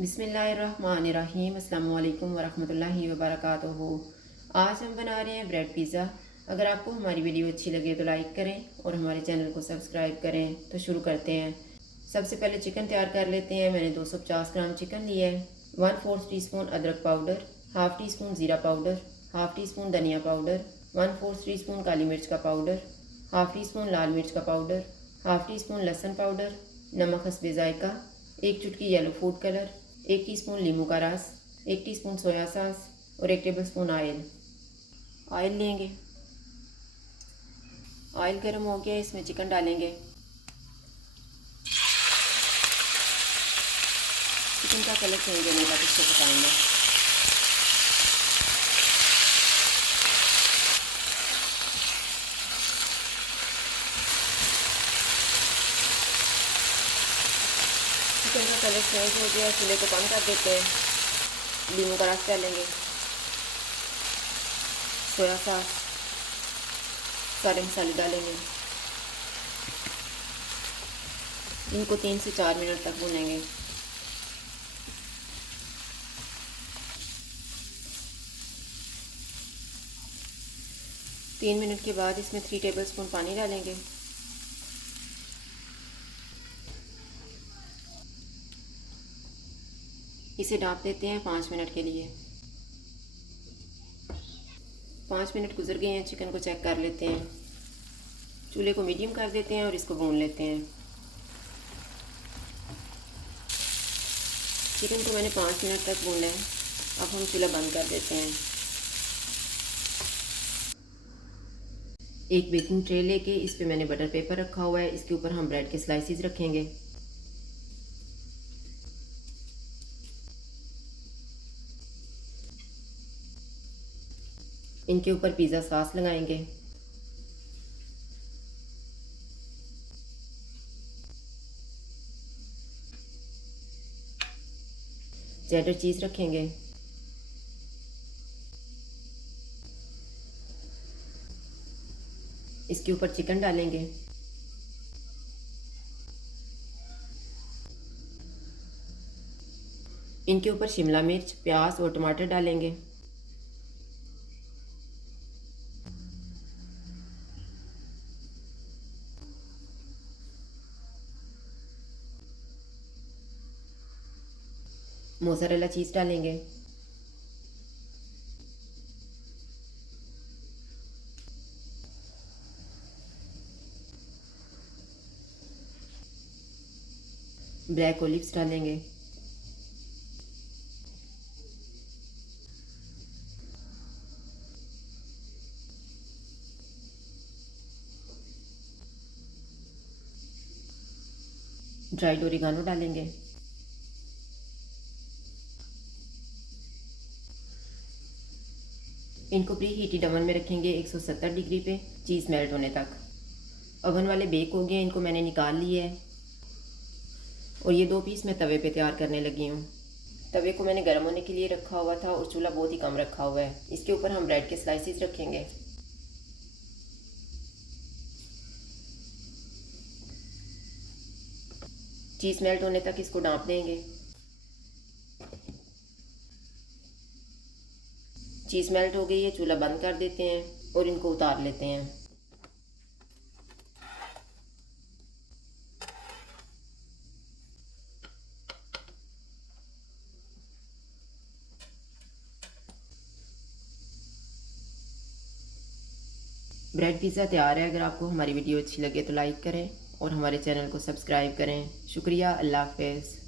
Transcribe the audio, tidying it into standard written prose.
बिस्मिल्लाहिर्रहमानिर्रहीम अस्सलामु अलैकुम वरहमतुल्लाहि वबरकातुहू। आज हम बना रहे हैं ब्रेड पिज़्ज़ा। अगर आपको हमारी वीडियो अच्छी लगे तो लाइक करें और हमारे चैनल को सब्सक्राइब करें। तो शुरू करते हैं। सबसे पहले चिकन तैयार कर लेते हैं। मैंने 250 ग्राम चिकन लिया है। 1/4 टीस्पून अदरक पाउडर, हाफ़ टी स्पून ज़ीरा पाउडर, हाफ़ टी स्पून धनिया पाउडर, 1/4 टीस्पून काली मिर्च का पाउडर, हाफ़ टी स्पून लाल मिर्च का पाउडर, हाफ़ टी स्पून लहसुन पाउडर, नमक हस्बे ज़ायका, एक चुटकी येलो फूड कलर, 1 टीस्पून नींबू का रस, 1 टीस्पून सोया सॉस और 1 टेबलस्पून ऑयल लेंगे। ऑयल गर्म हो गया, इसमें चिकन डालेंगे। चिकन का कलर चेंज होने तक इसको पकाएंगे। चिकन का कलर चेंज हो गया, चूल्हे को बंद कर देते हैं। नींबू का रस डालेंगे, सोया सॉस, सारे मसाले डालेंगे। इनको 3 से 4 मिनट तक भूनेंगे। तीन मिनट के बाद इसमें 3 टेबलस्पून पानी डालेंगे। इसे ढक देते हैं 5 मिनट के लिए। 5 मिनट गुजर गए हैं, चिकन को चेक कर लेते हैं। चूल्हे को मीडियम कर देते हैं और इसको भून लेते हैं। चिकन को मैंने 5 मिनट तक भूना है। अब हम चूल्हा बंद कर देते हैं। एक बेकिंग ट्रे लेके इस पे मैंने बटर पेपर रखा हुआ है। इसके ऊपर हम ब्रेड के स्लाइसिस रखेंगे। इनके ऊपर पिज़्ज़ा सॉस लगाएंगे। चेडर चीज़ रखेंगे। इसके ऊपर चिकन डालेंगे। इनके ऊपर शिमला मिर्च, प्याज और टमाटर डालेंगे। मोज़रेला चीज़ डालेंगे। ब्लैक ओलिव्स डालेंगे। ड्राइड ओरिगानो डालेंगे। इनको प्री हीटेड ओवन में रखेंगे 170 डिग्री पे, चीज़ मेल्ट होने तक। ओवन वाले बेक हो गए, इनको मैंने निकाल लिया है और ये 2 पीस मैं तवे पे तैयार करने लगी हूँ। तवे को मैंने गर्म होने के लिए रखा हुआ था और चूल्हा बहुत ही कम रखा हुआ है। इसके ऊपर हम ब्रेड के स्लाइसिस रखेंगे। चीज़ मेल्ट होने तक इसको ढाँप देंगे। चीज़ मेल्ट हो गई है, चूल्हा बंद कर देते हैं और इनको उतार लेते हैं। ब्रेड पिज़्ज़ा तैयार है। अगर आपको हमारी वीडियो अच्छी लगे तो लाइक करें और हमारे चैनल को सब्सक्राइब करें। शुक्रिया। अल्लाह हाफ़िज़।